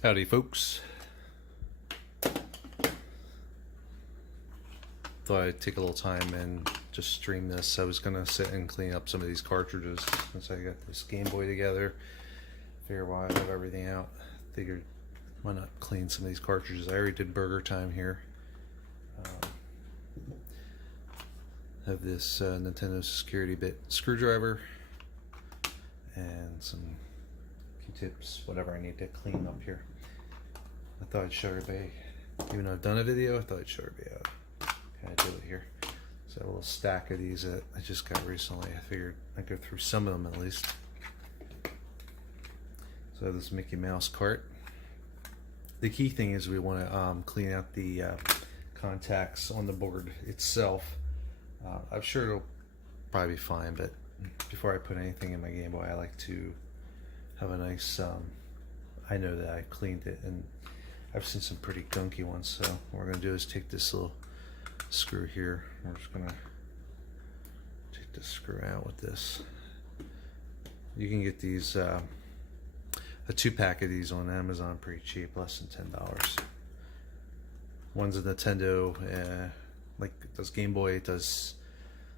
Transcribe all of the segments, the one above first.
Howdy folks. Thought I'd take a little time and just stream this. I was gonna sit and clean up some of these cartridges since I got this Game Boy together. Figure while I have everything out, figured why not clean some of these cartridges. I already did burger time here. Have this Nintendo security bit screwdriver and some Q-tips, whatever I need to clean up here. I thought I'd show everybody, even though I've done a video, I thought I'd show everybody how I do it here. So a little stack of these that I just got recently. I figured I'd go through some of them at least. So this Mickey Mouse cart. The key thing is we want to clean out the contacts on the board itself. I'm sure it'll probably be fine, but before I put anything in my Game Boy, I like to have a nice, I know that I cleaned it, and I've seen some pretty gunky ones. So what we're going to do is take this little screw here. We're just going to take this screw out with this. You can get these, a 2-pack of these on Amazon pretty cheap, less than $10. One's a Nintendo, like it does Game Boy, it does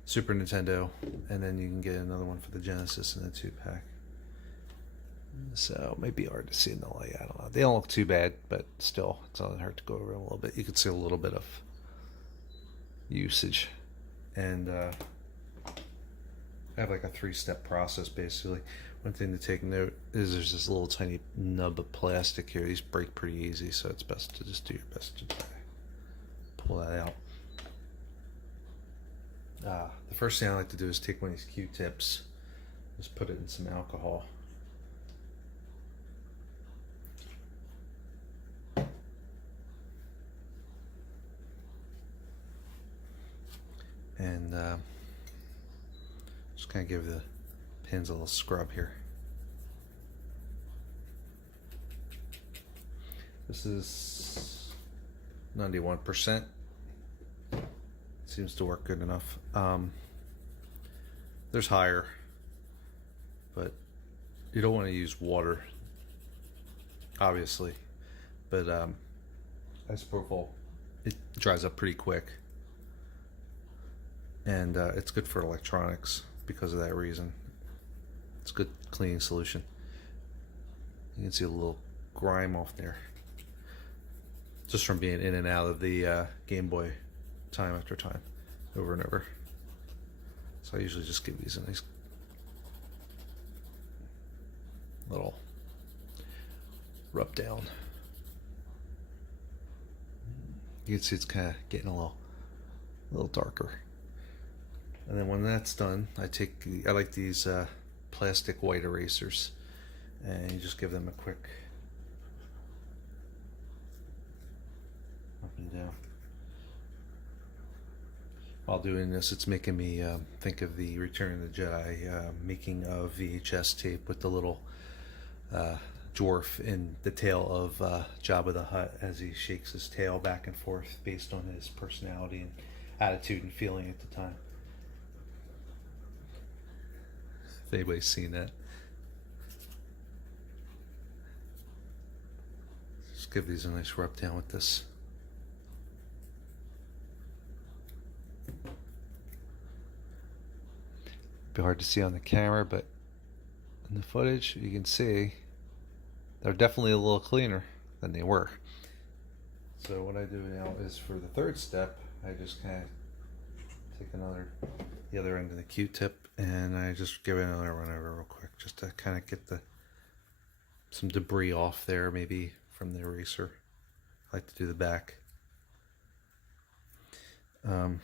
Super Nintendo, and then you can get another one for the Genesis in a 2-pack. So it might be hard to see in the light. I don't know. They don't look too bad, but still, it's not hard to go over them a little bit. You can see a little bit of usage. And I have like a 3-step process basically. One thing to take note is there's this little tiny nub of plastic here. These break pretty easy, so it's best to just do your best to try pull that out. The first thing I like to do is take one of these Q-tips, just put it in some alcohol. And just kind of give the pins a little scrub here. This is 91%. Seems to work good enough. There's higher, but you don't want to use water, obviously. But isopropyl, it dries up pretty quick. And it's good for electronics because of that reason. It's a good cleaning solution. You can see a little grime off there, just from being in and out of the Game Boy time after time, over and over. So I usually just give these a nice little rub down. You can see it's kind of getting a little darker. And then when that's done, I like these plastic white erasers, and you just give them a quick up and down. While doing this, it's making me think of the Return of the Jedi making of VHS tape with the little dwarf in the tail of Jabba the Hutt as he shakes his tail back and forth based on his personality and attitude and feeling at the time. If anybody's seen that. Just give these a nice rub down with this. Be hard to see on the camera, but in the footage you can see they're definitely a little cleaner than they were. So what I do now is for the third step, I just kind of take the other end of the Q-tip, and I just give it another run over real quick, just to kind of get some debris off there, maybe from the eraser. I like to do the back. Another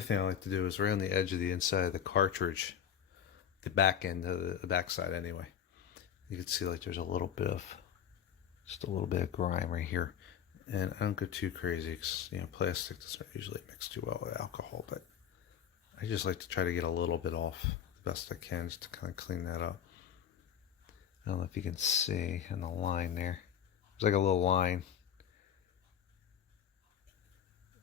thing I like to do is right on the edge of the inside of the cartridge, the back end of the back side anyway. You can see like there's just a little bit of grime right here. And I don't go too crazy because, plastic doesn't usually mix too well with alcohol, but I just like to try to get a little bit off the best I can just to kind of clean that up. I don't know if you can see in the line there. There's like a little line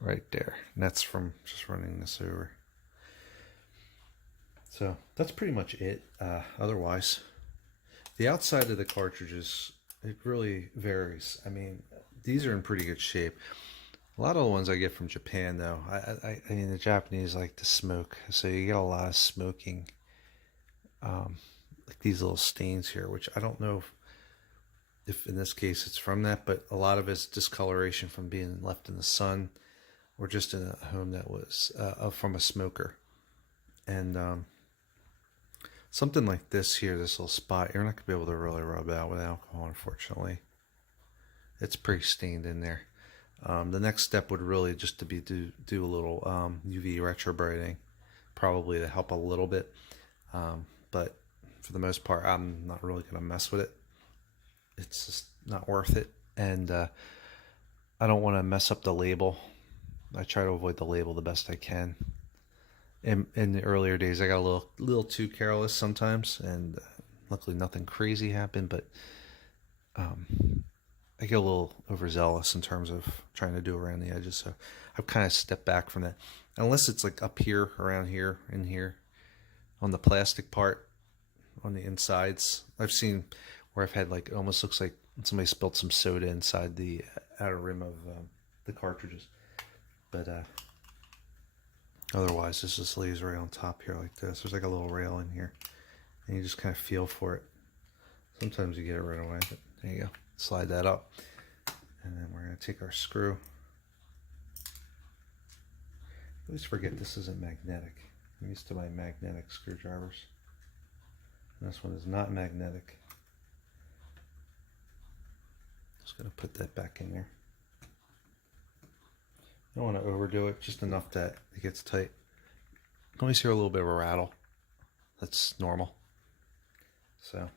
right there, and that's from just running this over. So that's pretty much it. Otherwise, The outside of the cartridges, it really varies. I mean, these are in pretty good shape. A lot of the ones I get from Japan, though, I mean, the Japanese like to smoke, so you get a lot of smoking, like these little stains here, which I don't know if in this case it's from that, but a lot of it's discoloration from being left in the sun or just in a home that was from a smoker. And something like this here, this little spot, you're not going to be able to really rub out with alcohol, unfortunately. It's pretty stained in there. The next step would really just to be do a little UV retrobrighting, probably to help a little bit. But for the most part, I'm not really going to mess with it. It's just not worth it. And I don't want to mess up the label. I try to avoid the label the best I can. In the earlier days, I got a little too careless sometimes, and luckily nothing crazy happened, but I get a little overzealous in terms of trying to do around the edges, so I've kind of stepped back from that. Unless it's like up here, around here, in here, on the plastic part, on the insides. I've seen where I've had like, it almost looks like somebody spilled some soda inside the outer rim of the cartridges. But otherwise, this just lays right on top here like this. There's like a little rail in here, and you just kind of feel for it. Sometimes you get it right away, but there you go. Slide that up, and then we're going to take our screw. I always forget this isn't magnetic. I'm used to my magnetic screwdrivers. And this one is not magnetic. Just going to put that back in there. You don't want to overdo it, just enough that it gets tight. Always hear a little bit of a rattle. That's normal. So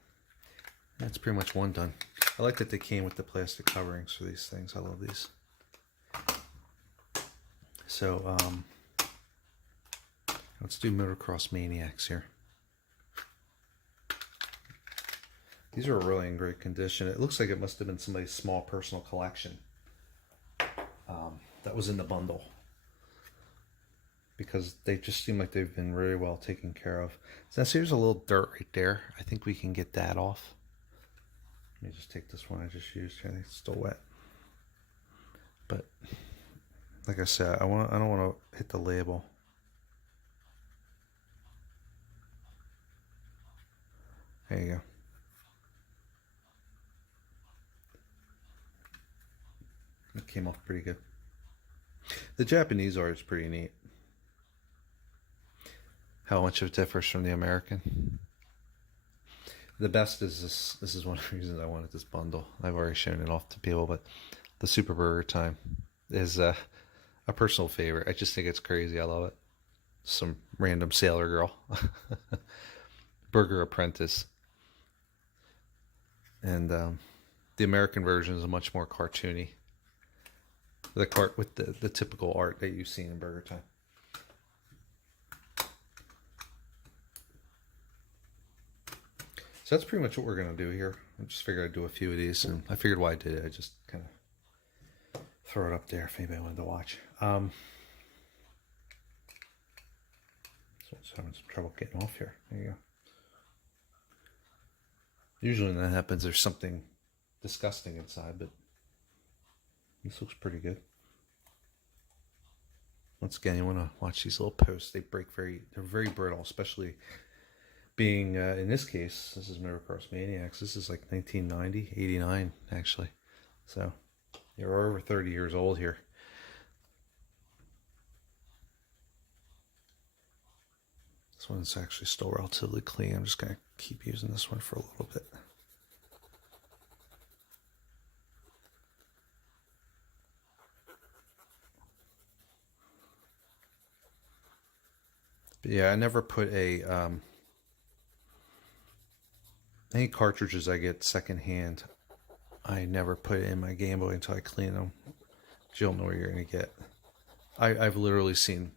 that's pretty much one done. I like that they came with the plastic coverings for these things. I love these. So let's do Motocross Maniacs here. These are really in great condition. It looks like it must have been somebody's small personal collection that was in the bundle, because they just seem like they've been very well taken care of. So here's a little dirt right there. I think we can get that off. Let me just take this one I just used here. I think it's still wet. But like I said, I don't want to hit the label. There you go. It came off pretty good. The Japanese art is pretty neat. How much it differs from the American. The best is this. This is one of the reasons I wanted this bundle. I've already shown it off to people, but the Super Burger Time is a personal favorite. I just think it's crazy. I love it. Some random sailor girl. Burger Apprentice. And the American version is a much more cartoony. The cart with the typical art that you've seen in Burger Time. So that's pretty much what we're going to do here. I just figured I'd do a few of these, and I figured why I did it. I just kind of throw it up there if anybody wanted to watch. So it's having some trouble getting off here. There you go. Usually when that happens, there's something disgusting inside, but this looks pretty good. Once again, you want to watch these little posts. They break they're very brittle, especially being, in this case, this is Motocross Maniacs. This is like 1990, 89, actually. So you're over 30 years old here. This one's actually still relatively clean. I'm just going to keep using this one for a little bit. But yeah, I never put any cartridges I get secondhand, I never put it in my Game Boy until I clean them. You don't know what you're going to get. I've literally seen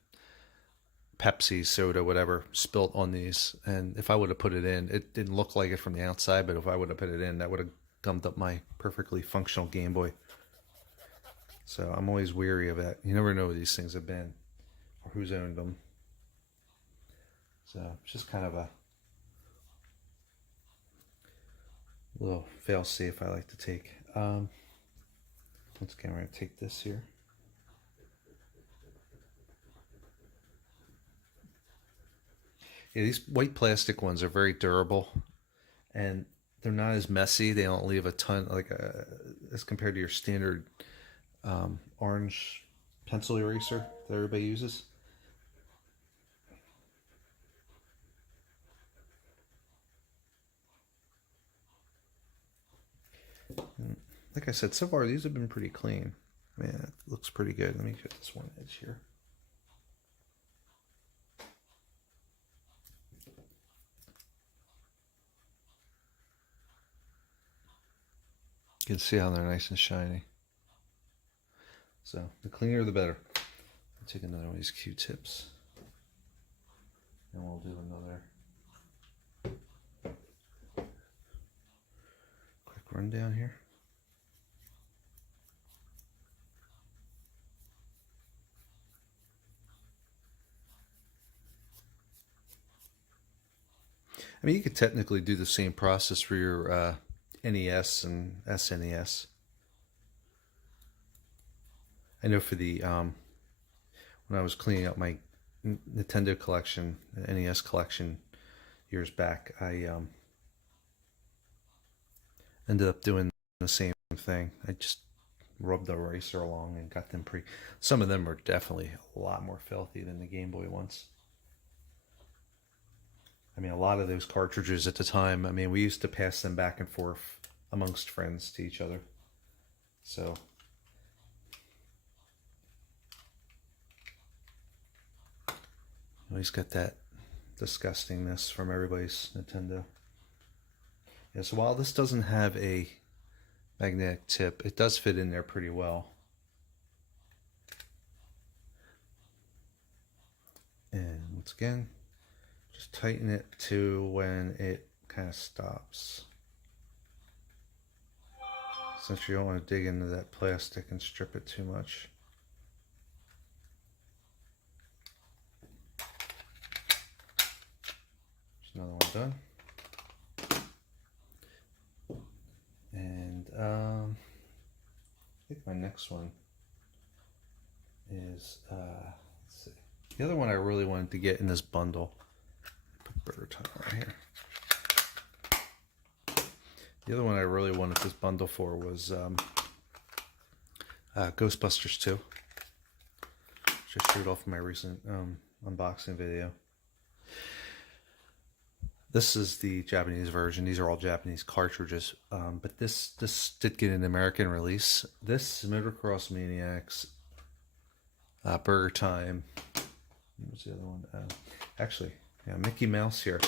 Pepsi, soda, whatever, spilt on these, and if I would have put it in, it didn't look like it from the outside, but if I would have put it in, that would have gummed up my perfectly functional Game Boy. So I'm always weary of that. You never know where these things have been or who's owned them. So it's just kind of little fail safe I like to take. Once again, we're going to take this here. Yeah, these white plastic ones are very durable, and they're not as messy. They don't leave a ton, like as compared to your standard orange pencil eraser that everybody uses. And like I said, so far these have been pretty clean. Man, it looks pretty good. Let me get this one edge here. You can see how they're nice and shiny. So the cleaner the better. I'll take another one of these Q-tips. And we'll do another quick rundown here. I mean, you could technically do the same process for your NES and SNES. I know for the when I was cleaning up my Nintendo collection, NES collection years back, I ended up doing the same thing. I just rubbed the eraser along and got them some of them were definitely a lot more filthy than the Game Boy ones. I mean, a lot of those cartridges at the time, I mean, we used to pass them back and forth amongst friends to each other. So always got that disgustingness from everybody's Nintendo. Yeah, so while this doesn't have a magnetic tip, it does fit in there pretty well. And once again, just tighten it to when it kind of stops. Since you don't want to dig into that plastic and strip it too much. There's another one done. And I think my next one is, let's see. The other one I really wanted to get in this bundle. Put Burger Time right here. The other one I really wanted this bundle for was Ghostbusters 2. Just showed off in my recent unboxing video. This is the Japanese version. These are all Japanese cartridges, but this did get an American release. This Motocross Maniacs, Burger Time. What's the other one? Actually, yeah, Mickey Mouse here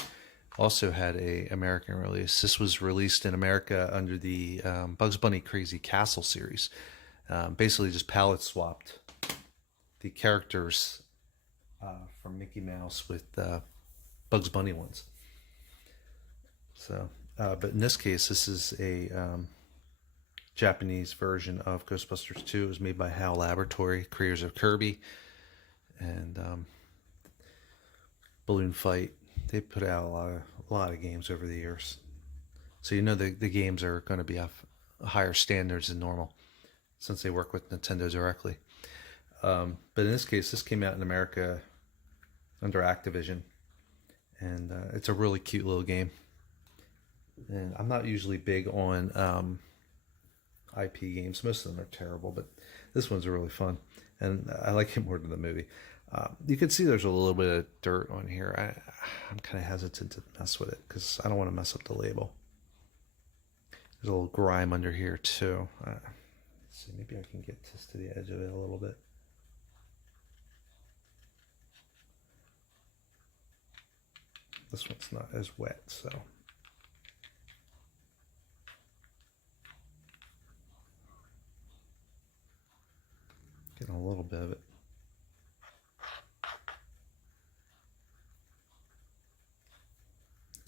also had a American release. This was released in America under the Bugs Bunny Crazy Castle series. Basically, just palette swapped the characters from Mickey Mouse with Bugs Bunny ones. So, but in this case, this is a Japanese version of Ghostbusters 2. It was made by HAL Laboratory, creators of Kirby and Balloon Fight. They put out a lot of games over the years, so you know the games are going to be of higher standards than normal, since they work with Nintendo directly. But in this case, this came out in America under Activision, and it's a really cute little game. And I'm not usually big on IP games. Most of them are terrible, but this one's really fun, and I like it more than the movie. You can see there's a little bit of dirt on here. I'm kind of hesitant to mess with it because I don't want to mess up the label. There's a little grime under here too. Let's see, maybe I can get this to the edge of it a little bit. This one's not as wet, so. Getting a little bit of it.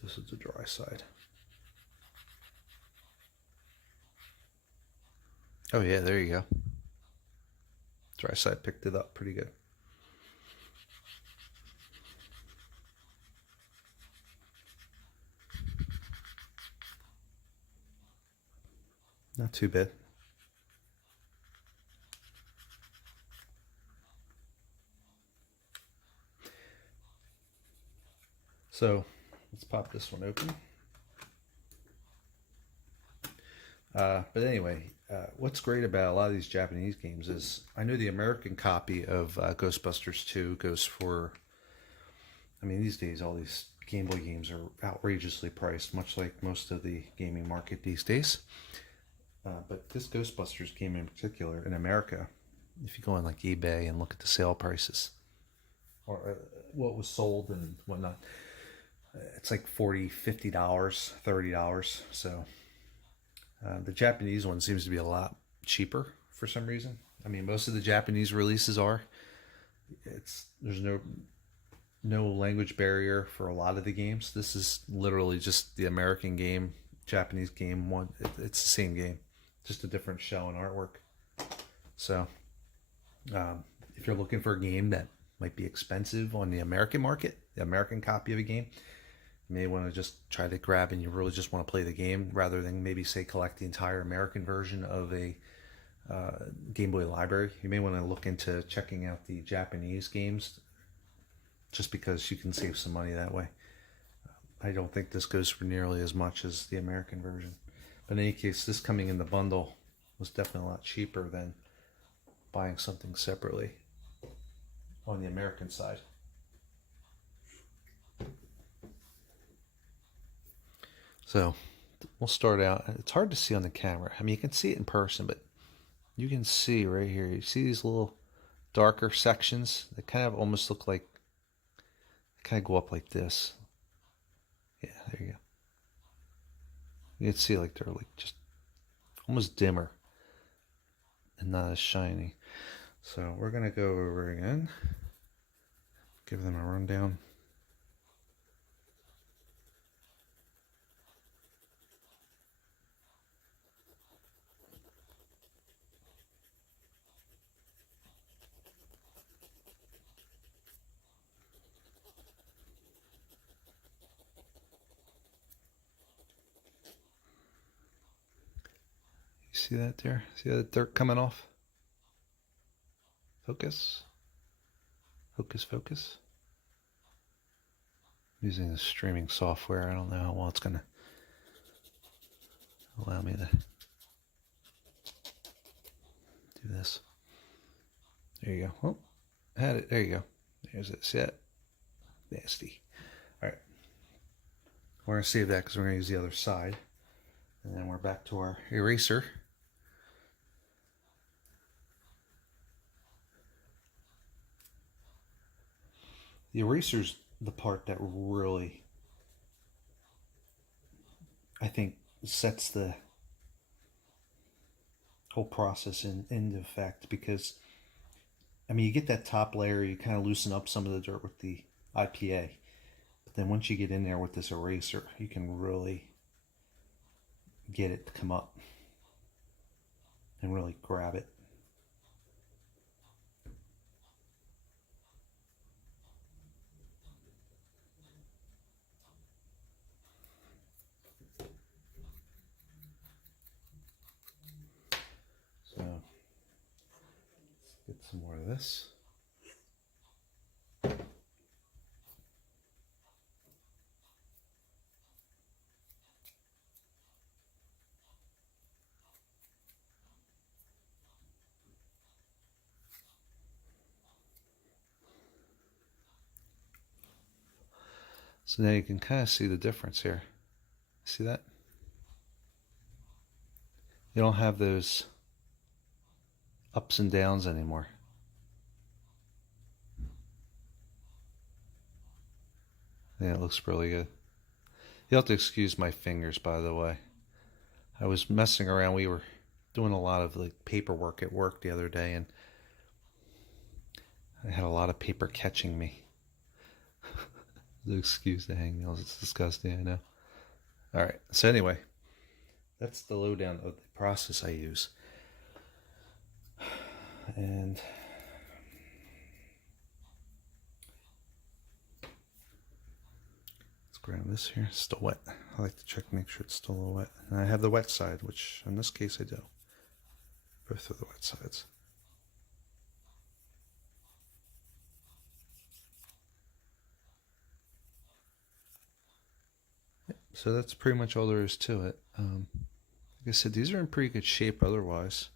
This is the dry side. Oh yeah, there you go. Dry side picked it up pretty good. Not too bad. So let's pop this one open. But anyway, what's great about a lot of these Japanese games is I know the American copy of Ghostbusters 2 goes for, I mean, these days all these Game Boy games are outrageously priced, much like most of the gaming market these days. But this Ghostbusters game in particular, in America, if you go on like eBay and look at the sale prices, or what was sold and whatnot, it's like $40, $50, $30. So the Japanese one seems to be a lot cheaper for some reason. I mean, most of the Japanese releases are. There's no language barrier for a lot of the games. This is literally just the American game, Japanese game. It's the same game, just a different shell and artwork. So if you're looking for a game that might be expensive on the American market, the American copy of a game, you may want to just try to grab, and you really just want to play the game rather than maybe say collect the entire American version of a Game Boy library. You may want to look into checking out the Japanese games just because you can save some money that way. I don't think this goes for nearly as much as the American version. But in any case, this coming in the bundle was definitely a lot cheaper than buying something separately on the American side. So we'll start out. It's hard to see on the camera. I mean, you can see it in person, but you can see right here. You see these little darker sections that kind of almost look like, kind of go up like this. Yeah, there you go. You can see like they're like just almost dimmer and not as shiny. So we're going to go over again, give them a rundown. You see that there? See that dirt coming off? Focus. Focus, focus. I'm using the streaming software. I don't know how well it's going to allow me to do this. There you go. Oh, had it. There you go. There's it. See that? Nasty. All right. We're going to save that because we're going to use the other side. And then we're back to our eraser. The eraser's the part that really, I think, sets the whole process into effect, because, I mean, you get that top layer, you kind of loosen up some of the dirt with the IPA, but then once you get in there with this eraser, you can really get it to come up and really grab it. So let's get some more of this. So now you can kind of see the difference here. See that? You don't have those ups and downs anymore. Yeah, it looks really good. You'll have to excuse my fingers, by the way. I was messing around. We were doing a lot of like paperwork at work the other day, and I had a lot of paper catching me. The excuse the hangnails. It's disgusting, I know. All right. So anyway, that's the lowdown of the process I use. And let's grab this here. It's still wet. I like to check, make sure it's still a little wet. And I have the wet side, which in this case I do. Both of the wet sides. So that's pretty much all there is to it. Like I said, these are in pretty good shape otherwise.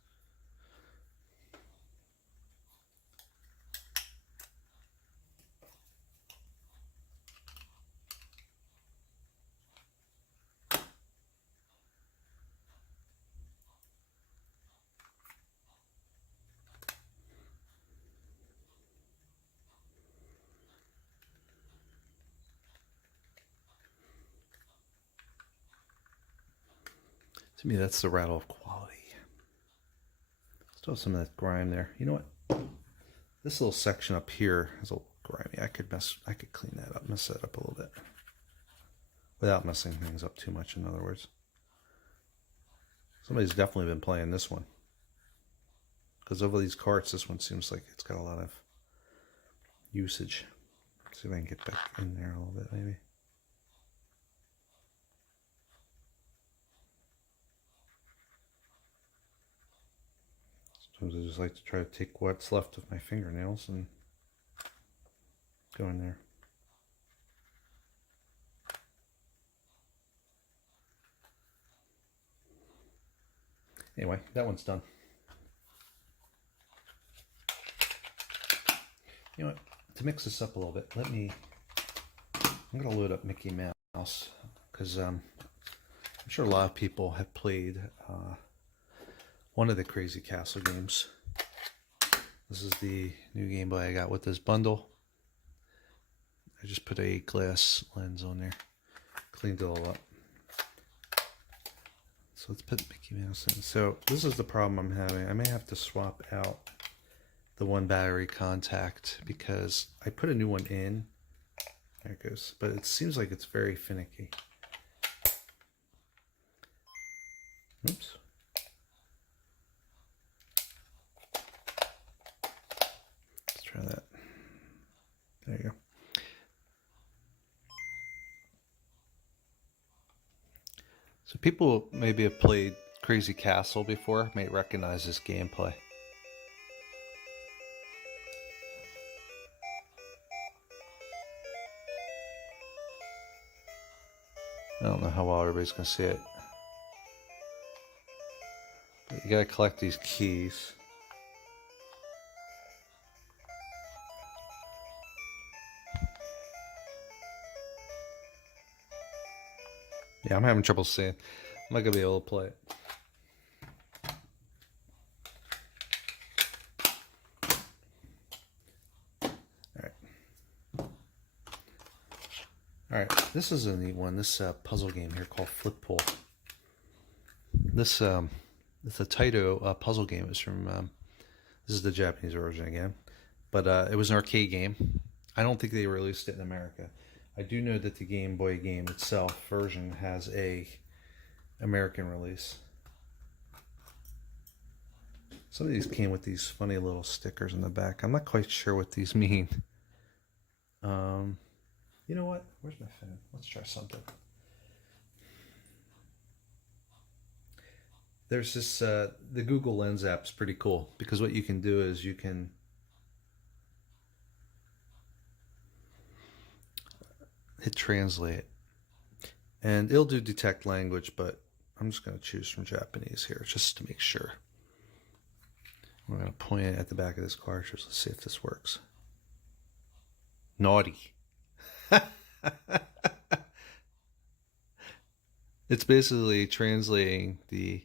To me, that's the rattle of quality. Still have some of that grime there. You know what? This little section up here is a little grimy. I could clean that up, mess that up a little bit. Without messing things up too much, in other words. Somebody's definitely been playing this one. Because of these carts, this one seems like it's got a lot of usage. Let's see if I can get back in there a little bit, maybe. Sometimes I just like to try to take what's left of my fingernails and go in there. Anyway, that one's done. You know what? To mix this up a little bit, I'm going to load up Mickey Mouse because I'm sure a lot of people have played one of the Crazy Castle games. This is the new Game Boy I got with this bundle. I just put a glass lens on there, cleaned it all up. So let's put Mickey Mouse in. So this is the problem I'm having. I may have to swap out the one battery contact because I put a new one in. There it goes. But it seems like it's very finicky. Oops. Let's try that. There you go. So people maybe have played Crazy Castle before, may recognize this gameplay. I don't know how well everybody's going to see it. But you got to collect these keys. Yeah, I'm having trouble seeing. I'm not going to be able to play it. Alright, this is a neat one. This puzzle game here called Flip Pool. This it's a Taito puzzle game. It's from this is the Japanese version again, but it was an arcade game. I don't think they released it in America. I do know that the Game Boy game itself version has a American release. Some of these came with these funny little stickers in the back. I'm not quite sure what these mean. You know what? Where's my phone? Let's try something. There's this, the Google Lens app's pretty cool because what you can do is you can hit translate and it'll do detect language, but I'm just going to choose from Japanese here just to make sure. We're going to point it at the back of this cartridge. Let's see if this works. Naughty. It's basically translating the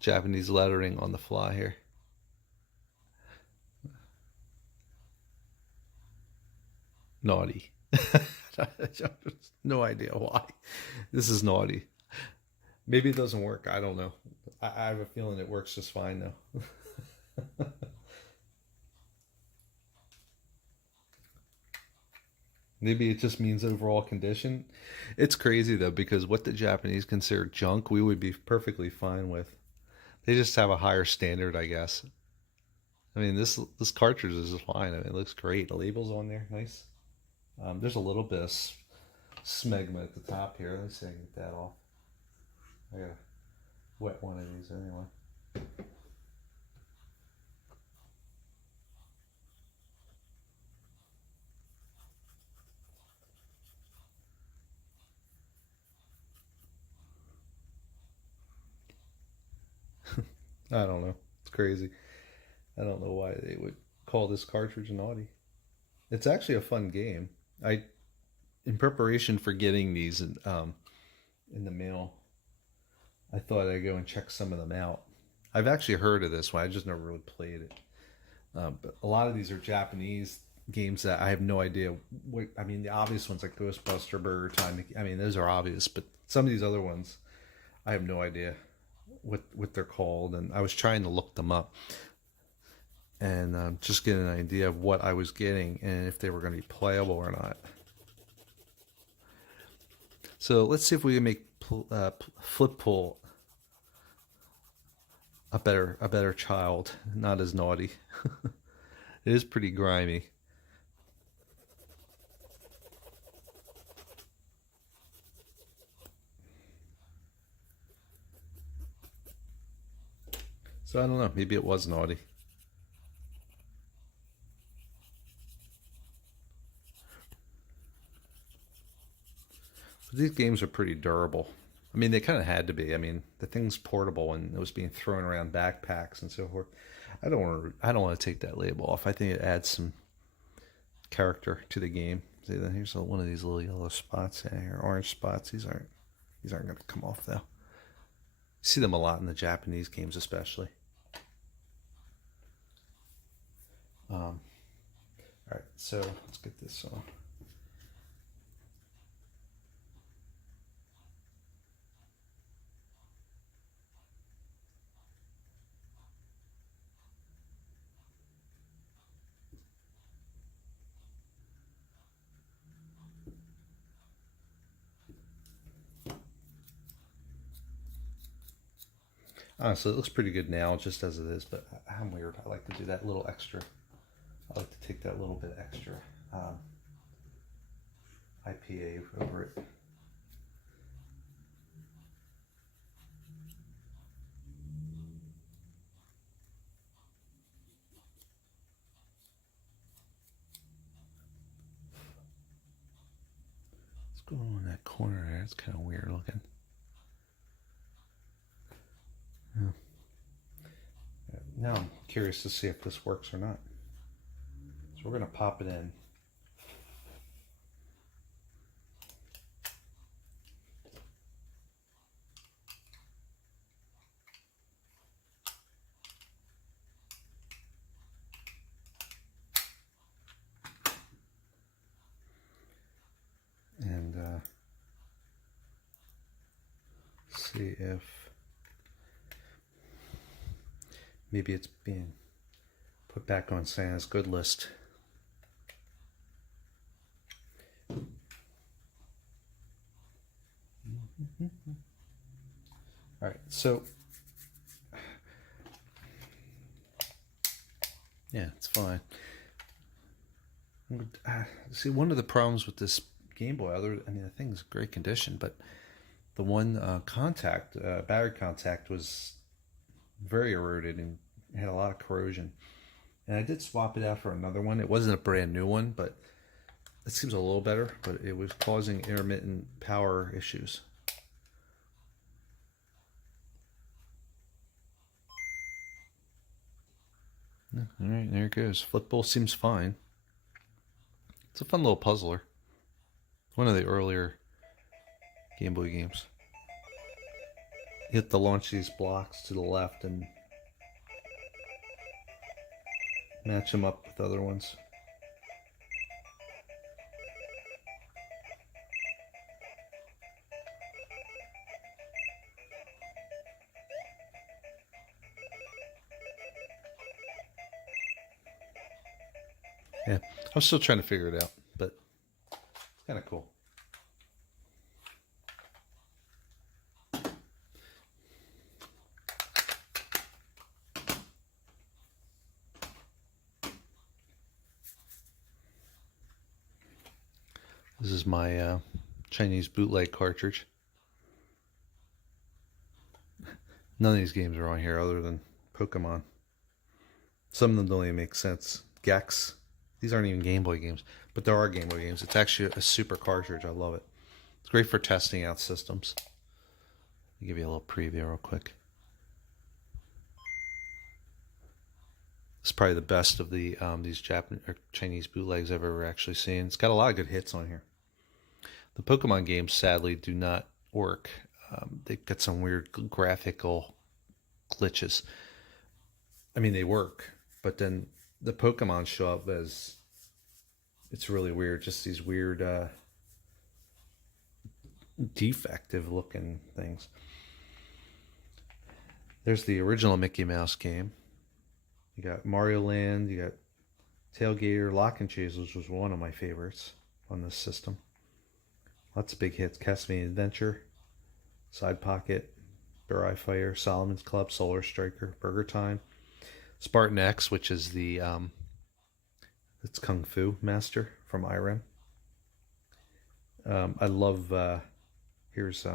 Japanese lettering on the fly here. Naughty. No idea why. This is naughty. Maybe it doesn't work. I don't know. I have a feeling it works just fine though. Maybe it just means overall condition. It's crazy though, because what the Japanese consider junk, we would be perfectly fine with. They just have a higher standard, I guess. I mean, this cartridge is fine. I mean, it looks great. The label's on there, nice. There's a little bit of smegma at the top here. Let's see if I can get that off. I gotta wet one of these anyway. I don't know. It's crazy. I don't know why they would call this cartridge naughty. It's actually a fun game. In preparation for getting these in the mail, I thought I'd go and check some of them out. I've actually heard of this one. I just never really played it. But a lot of these are Japanese games that I have no idea what. I mean, the obvious ones like Ghostbuster, Burger Time. I mean, those are obvious. But some of these other ones, I have no idea what they're called. And I was trying to look them up and just get an idea of what I was getting and if they were going to be playable or not. So let's see if we can make Flip Pull a better child, not as naughty. It is pretty grimy. So I don't know, maybe it was naughty. But these games are pretty durable. I mean, they kind of had to be. I mean, the thing's portable and it was being thrown around backpacks and so forth. I don't want to take that label off. I think it adds some character to the game. See, here's one of these little yellow spots in here, orange spots. These aren't going to come off though. You see them a lot in the Japanese games, especially. All right, so let's get this on. Honestly, it looks pretty good now, just as it is, but I'm weird. I like to do that little extra. I like to take that little bit extra IPA over it. What's going on in that corner there? It's kind of weird looking. Yeah. Now I'm curious to see if this works or not. So we're going to pop it in. And see if maybe it's being put back on Santa's good list. All right, so yeah, it's fine. See, one of the problems with this Game Boy, I mean, the thing's great condition, but the one battery contact was very eroded and had a lot of corrosion. And I did swap it out for another one. It wasn't a brand new one, but it seems a little better, but it was causing intermittent power issues. All right, there it goes. Flip Bowl seems fine. It's a fun little puzzler. One of the earlier Game Boy games. You have to launch these blocks to the left and match them up with other ones. Yeah, I'm still trying to figure it out, but it's kind of cool. This is my Chinese bootleg cartridge. None of these games are on here other than Pokemon. Some of them don't even make sense. Gex. These aren't even Game Boy games, but there are Game Boy games. It's actually a super cartridge. I love it. It's great for testing out systems. I'll give you a little preview real quick. It's probably the best of the these Japanese or Chinese bootlegs I've ever actually seen. It's got a lot of good hits on here. The Pokemon games sadly do not work. They've got some weird graphical glitches. I mean, they work, but then the Pokemon show up as, it's really weird. Just these weird defective looking things. There's the original Mickey Mouse game. You got Mario Land, you got Tailgater, Lock and Chase, which was one of my favorites on this system. Lots of big hits. Castlevania Adventure, Side Pocket, Burai Fire, Solomon's Club, Solar Striker, Burger Time, Spartan X, which is the it's Kung Fu Master from Irem. I love here's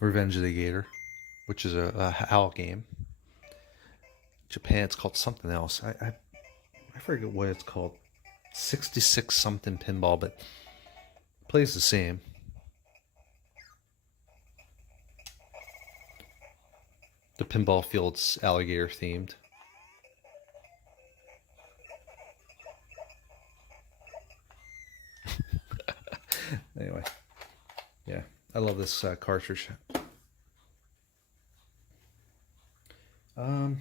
Revenge of the Gator, which is a HAL game. Japan, it's called something else. I forget what it's called. 66 something pinball, but plays the same. The pinball field's alligator themed. Anyway, yeah, I love this cartridge. I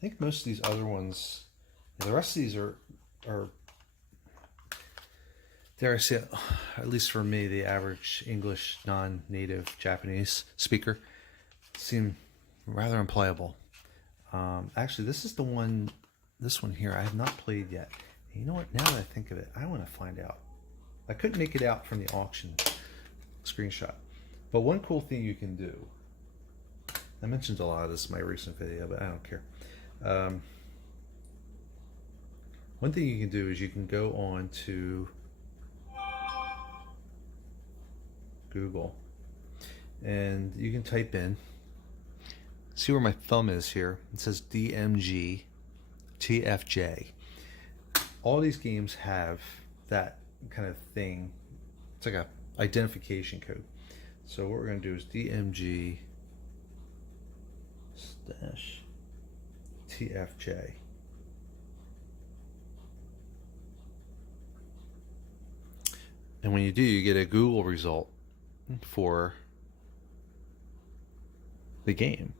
think most of these other ones, the rest of these are dare I say it, at least for me, the average English non-native Japanese speaker, seem rather unplayable. Actually, this is the one, this one here I have not played yet. You know what, now that I think of it, I want to find out. I couldn't make it out from the auction screenshot. But one cool thing you can do, I mentioned a lot of this in my recent video, but I don't care. One thing you can do is you can go on to Google and you can type in, see where my thumb is here. It says DMG TFJ. All these games have that kind of thing. It's like a identification code. So what we're going to do is DMG / TFJ. And when you do, you get a Google result for the game.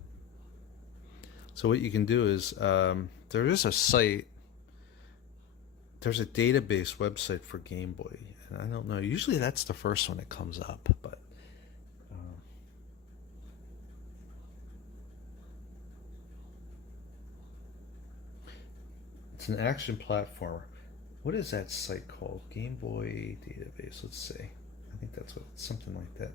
So what you can do is, there is a site, there's a database website for Game Boy. And I don't know, usually that's the first one that comes up, but it's an action platformer. What is that site called? Game Boy database. Let's see. I think that's what, something like that.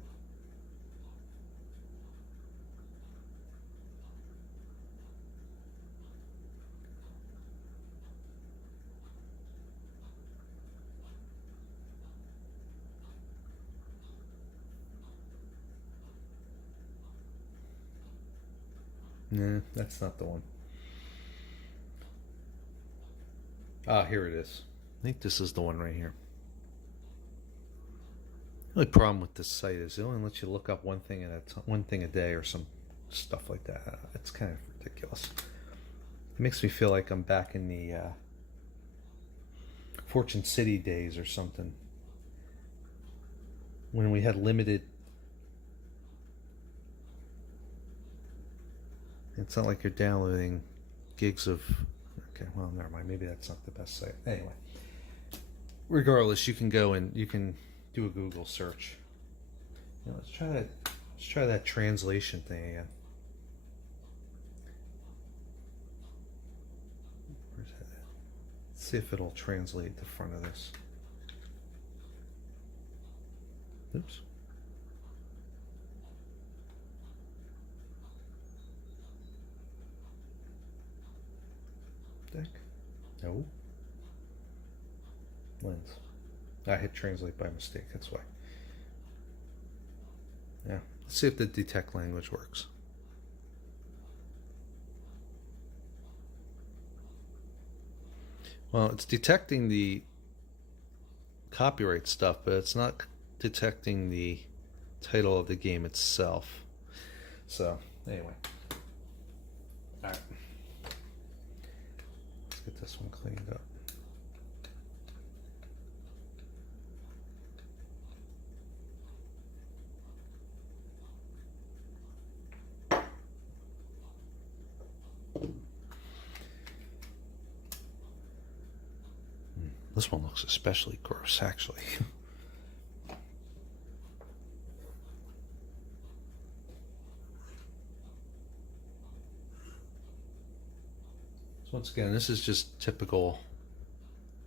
Nah, that's not the one. Ah, here it is. I think this is the one right here. The only problem with this site is it only lets you look up one thing a day or some stuff like that. It's kind of ridiculous. It makes me feel like I'm back in the Fortune City days or something, when we had limited. It's not like you're downloading gigs of. Okay, well, never mind. Maybe that's not the best site. Anyway, regardless, you can go and you can do a Google search. You know, let's try that. Let's try that translation thing again. Where's that at? Let's see if it'll translate the front of this. Oops. Deck. No. Lens. I hit translate by mistake, that's why. Yeah, let's see if the detect language works. Well, it's detecting the copyright stuff, but it's not detecting the title of the game itself. So, anyway. Alright. Let's get this one cleaned up. This one looks especially gross, actually. So once again, this is just typical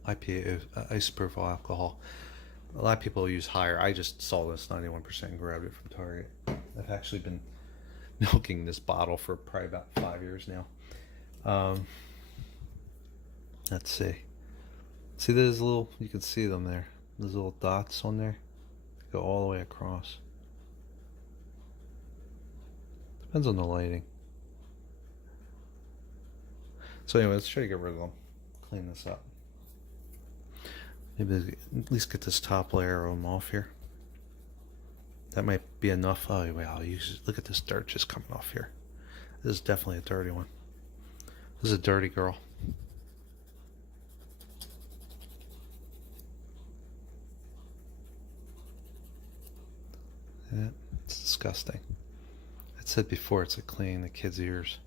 IPA, isopropyl alcohol. A lot of people use higher. I just saw this 91% and grabbed it from Target. I've actually been milking this bottle for probably about 5 years now. Let's see. See those little, you can see them there. Those little dots on there. They go all the way across. Depends on the lighting. So anyway, let's try to get rid of them. Clean this up. Maybe at least get this top layer of them off here. That might be enough. Oh wait, I'll use. Look at this dirt just coming off here. This is definitely a dirty one. This is a dirty girl. Yeah, it's disgusting. I said before, it's like cleaning the kids' ears.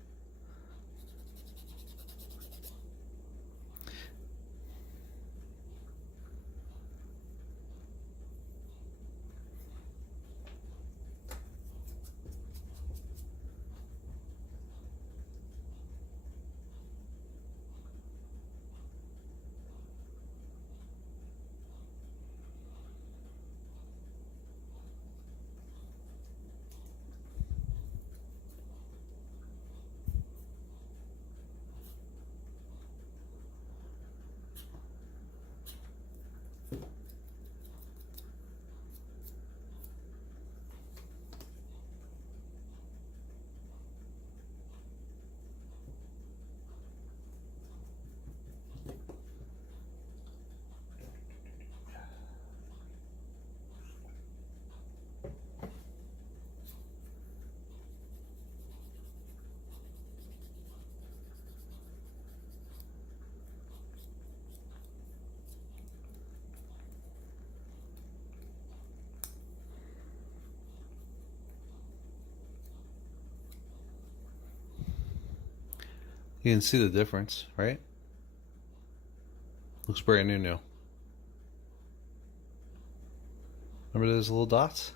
You can see the difference, right? Looks brand new. Remember those little dots?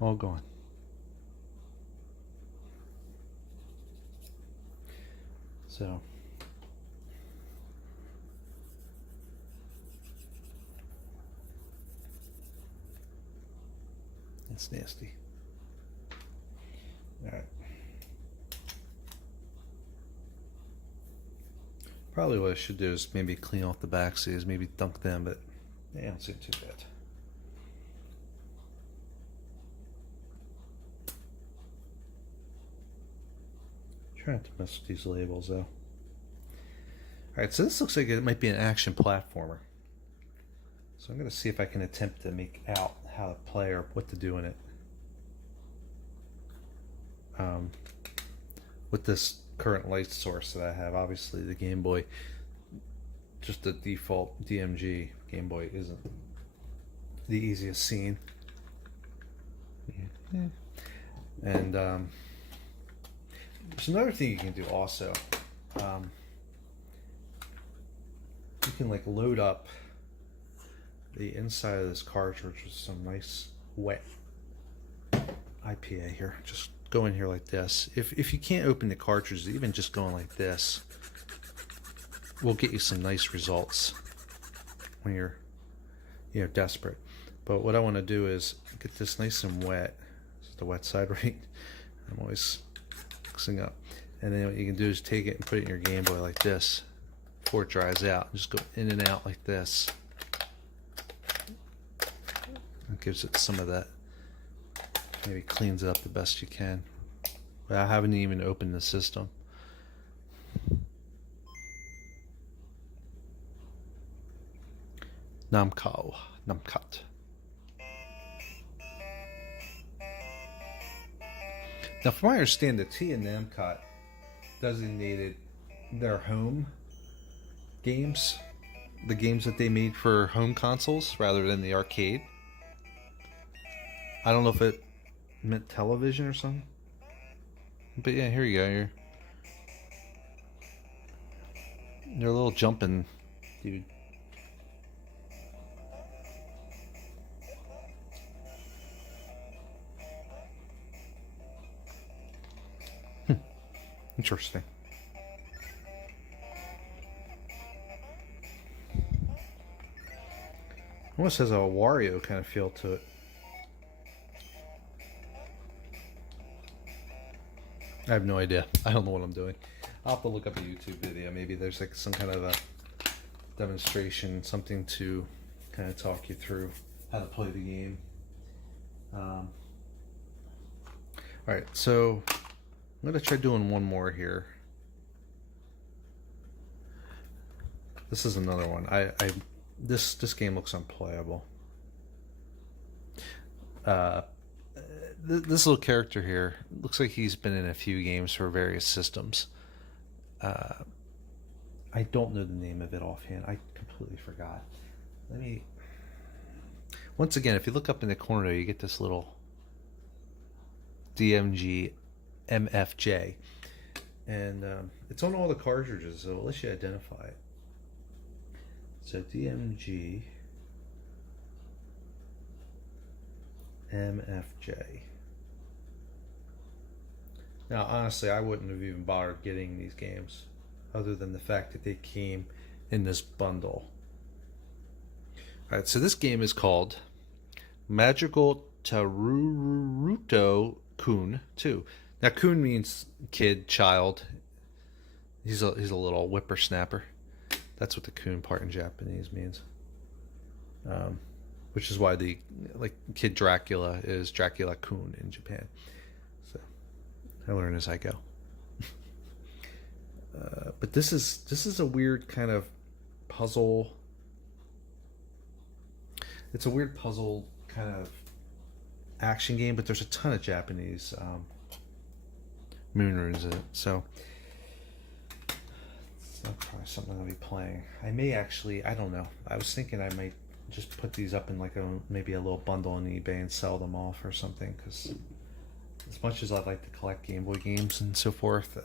All gone. So it's nasty. All right. Probably what I should do is maybe clean off the back seas, maybe dunk them, but they don't seem too bad. Trying to mess with these labels though. Alright, so this looks like it might be an action platformer. So I'm going to see if I can attempt to make out how to play or what to do in it. With this current light source that I have, obviously the Game Boy, just the default DMG Game Boy isn't the easiest scene. Yeah. And there's another thing you can do also. You can like load up the inside of this cartridge with some nice wet IPA here. Just go in here like this. If you can't open the cartridge, even just going like this will get you some nice results when you're desperate. But what I want to do is get this nice and wet. This is the wet side, right? I'm always mixing up. And then what you can do is take it and put it in your Game Boy like this before it dries out. Just go in and out like this. It gives it some of that. Maybe cleans it up the best you can. But I haven't even opened the system. Namco. Namcat. Now, from what I understand, the T and Namcot designated their home games, the games that they made for home consoles rather than the arcade. I don't know if it meant television or something. But yeah, here you go. You're a little jumping, dude. Interesting. Almost has a Wario kind of feel to it. I have no idea. I don't know what I'm doing. I'll have to look up a YouTube video. Maybe there's like some kind of a demonstration, something to kind of talk you through how to play the game. Alright, so I'm going to try doing one more here. This is another one. This game looks unplayable. This little character here looks like he's been in a few games for various systems. I don't know the name of it offhand. I completely forgot. Once again, if you look up in the corner, you get this little DMG MFJ, and it's on all the cartridges, so let's you identify it. So DMG MFJ. Now, honestly, I wouldn't have even bothered getting these games, other than the fact that they came in this bundle. All right, so this game is called Magical Taruruto Kun 2. Now, Kun means kid, child. He's a little whippersnapper. That's what the Kun part in Japanese means. Which is why the Kid Dracula is Dracula Kun in Japan. So I learn as I go. But this is a weird kind of puzzle. It's a weird puzzle kind of action game, but there's a ton of Japanese moon runes in it, so it's not probably something I'll be playing. I may actually, I don't know. I was thinking I might just put these up in maybe a little bundle on eBay and sell them off or something, because as much as I'd like to collect Game Boy games and so forth,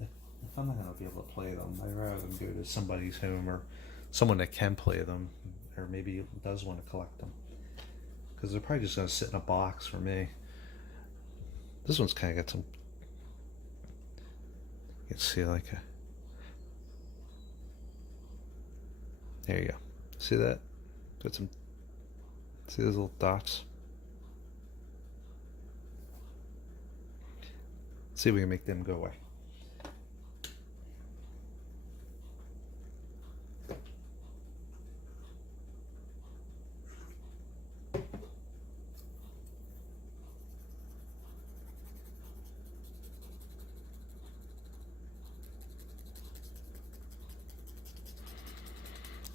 if I'm not going to be able to play them, I'd rather go to somebody's home or someone that can play them, or maybe does want to collect them, because they're probably just going to sit in a box for me. This one's kind of got some, you can see there you go. See that? Got some, see those little dots? See if we can make them go away.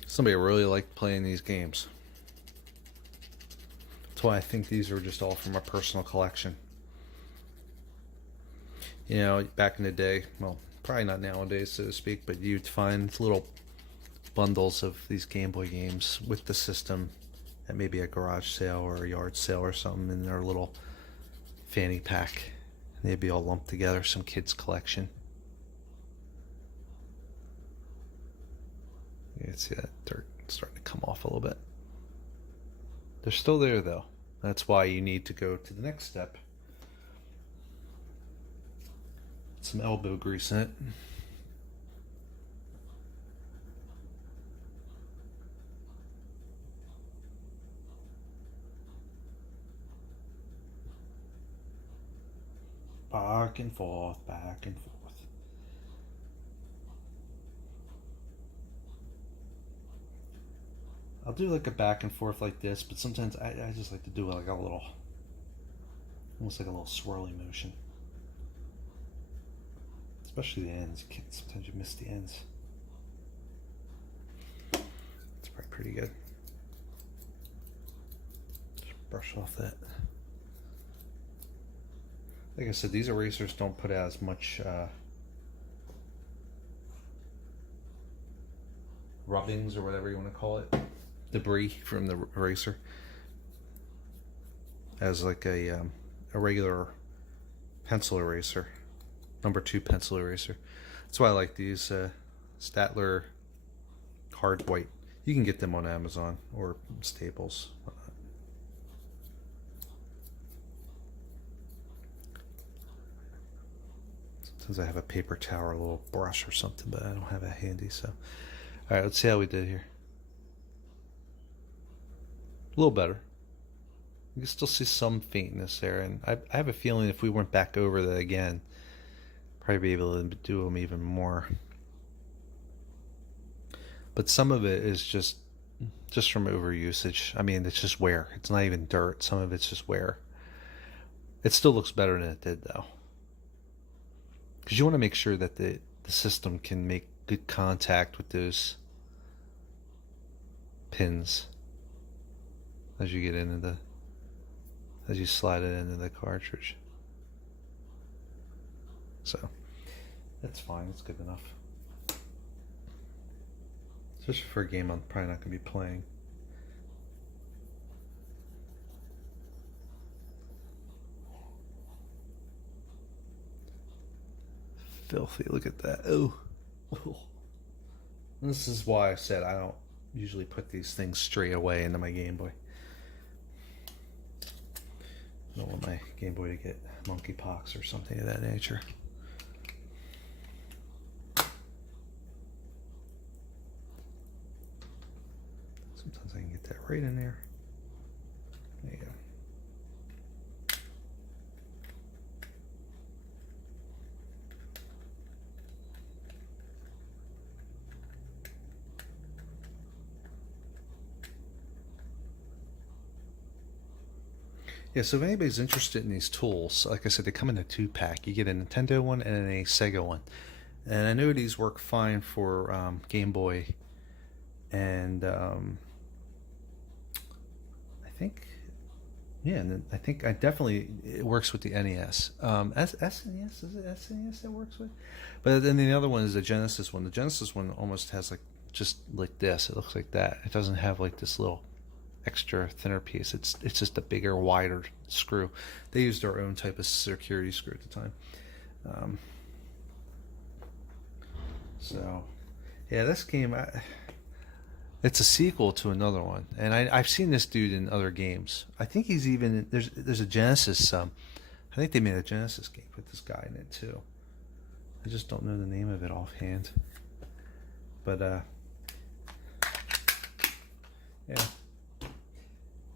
Somebody really liked playing these games. That's why I think these are just all from a personal collection. You know, back in the day, well, probably not nowadays, so to speak, but you'd find little bundles of these Game Boy games with the system at maybe a garage sale or a yard sale or something in their little fanny pack. And they'd be all lumped together, some kid's collection. You can see that dirt starting to come off a little bit. They're still there, though. That's why you need to go to the next step. Some elbow grease in it. Back and forth, back and forth. do like a back and forth like this, but sometimes I just like to do like a little, almost like a little swirly motion. Especially the ends. Sometimes you miss the ends. It's probably pretty good. Just brush off that. Like I said, these erasers don't put out as much rubbings or whatever you want to call it, debris from the eraser, as like a regular pencil eraser. Number 2 pencil eraser. That's why I like these Statler hard white. You can get them on Amazon or Staples. Sometimes I have a paper towel or a little brush or something, but I don't have it handy. So, all right, let's see how we did here. A little better. You can still see some faintness there, and I have a feeling if we went back over that again, probably be able to do them even more. But some of it is just from overusage. I mean, it's just wear. It's not even dirt. Some of it's just wear. It still looks better than it did, though, because you want to make sure that the system can make good contact with those pins as you get into as you slide it into the cartridge. So that's fine. It's good enough. Especially for a game I'm probably not going to be playing. Filthy. Look at that. Oh. This is why I said I don't usually put these things straight away into my Game Boy. I don't want my Game Boy to get monkeypox or something of that nature. Sometimes I can get that right in there. There you go. Yeah, so if anybody's interested in these tools, like I said, they come in a 2-pack. You get a Nintendo one and a Sega one. And I know these work fine for Game Boy, and I think, yeah, and I think it works with the NES. SNES, is it SNES that works with? But then the other one is the Genesis one. The Genesis one almost has like just like this. It looks like that. It doesn't have like this little extra thinner piece. It's just a bigger, wider screw. They used their own type of security screw at the time. So yeah, this game, it's a sequel to another one, and I've seen this dude in other games. I think he's even there's a Genesis. I think they made a Genesis game with this guy in it too. I just don't know the name of it offhand. But yeah.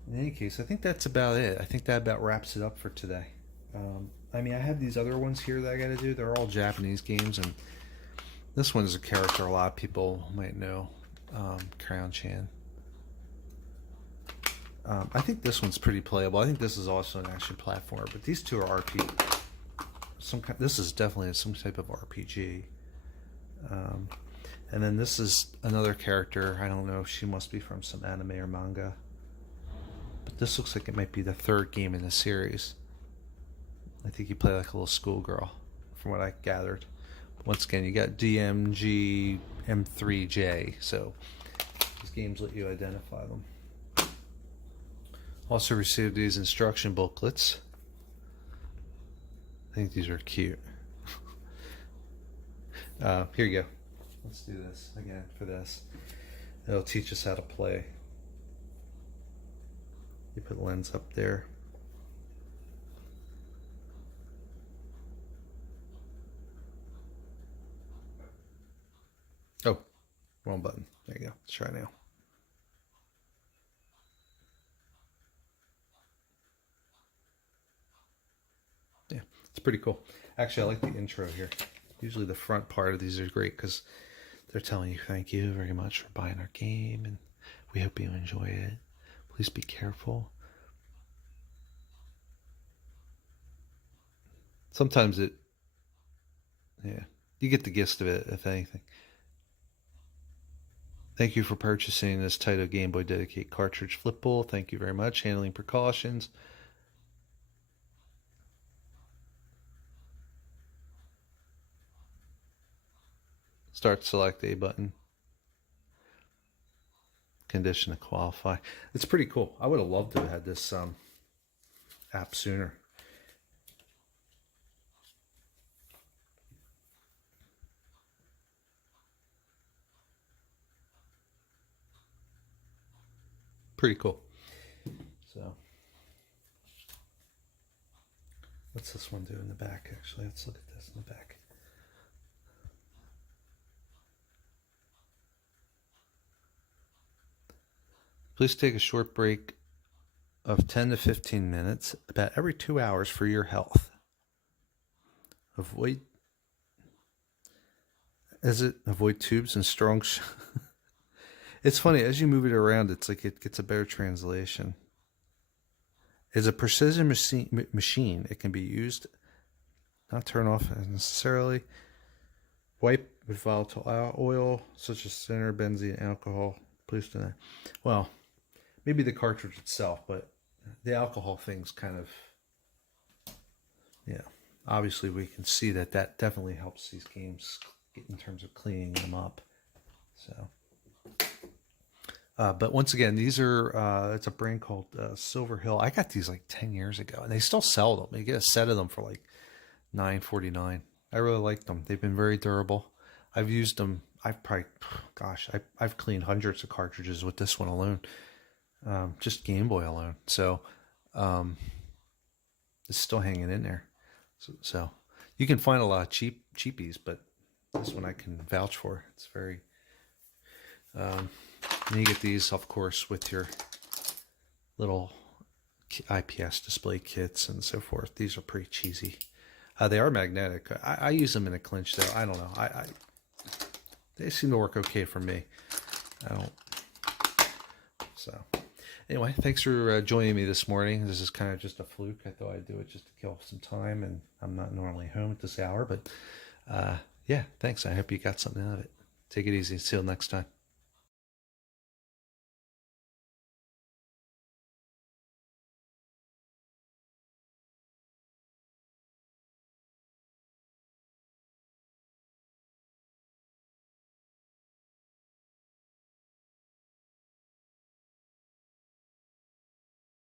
In any case, I think that's about it. I think that about wraps it up for today. I mean, I have these other ones here that I got to do. They're all Japanese games, and this one is a character a lot of people might know, Crown-chan. I think this one's pretty playable. I think this is also an action platformer, but these two are RPG. This is definitely some type of RPG. And then this is another character. I don't know if she must be from some anime or manga. But this looks like it might be the 3rd game in the series. I think you play like a little schoolgirl, from what I gathered. Once again, you got DMG M3J, so these games let you identify them. Also received these instruction booklets. I think these are cute. Here you go. Let's do this again for this. It'll teach us how to play. You put lens up there. Oh, wrong button. There you go. Let's try now. Yeah, it's pretty cool. Actually, I like the intro here. Usually the front part of these are great because they're telling you thank you very much for buying our game and We hope you enjoy it. Please be careful. Sometimes you get the gist of it, if anything. Thank you for purchasing this Taito Game Boy Dedicate cartridge flip bowl. Thank you very much. Handling precautions. Start select A button. Condition to qualify. It's pretty cool. I would have loved to have had this app sooner. Pretty cool. So, what's this one do in the back, actually? Let's look at this in the back. Please take a short break of 10 to 15 minutes about every 2 hours for your health. Avoid tubes and strong... It's funny, as you move it around, it's like it gets a better translation. It's a precision machine. It can be used, not turn off necessarily. Wipe with volatile oil, such as center, benzene, alcohol. Please do that. Well, maybe the cartridge itself, but the alcohol thing's kind of, yeah. Obviously, we can see that definitely helps these games in terms of cleaning them up. So... but once again, these are, it's a brand called Silver Hill. I got these like 10 years ago, and they still sell them. You get a set of them for like $9.49. I really like them. They've been very durable. I've used them. I've probably, gosh, I've cleaned hundreds of cartridges with this one alone. Just Game Boy alone. So it's still hanging in there. So you can find a lot of cheapies, but this one I can vouch for. It's very... and you get these, of course, with your little IPS display kits and so forth. These are pretty cheesy. They are magnetic. I use them in a clinch, though. I don't know. They seem to work okay for me. I don't. So, anyway, thanks for joining me this morning. This is kind of just a fluke. I thought I'd do it just to kill some time, and I'm not normally home at this hour. But, yeah, thanks. I hope you got something out of it. Take it easy. See you next time.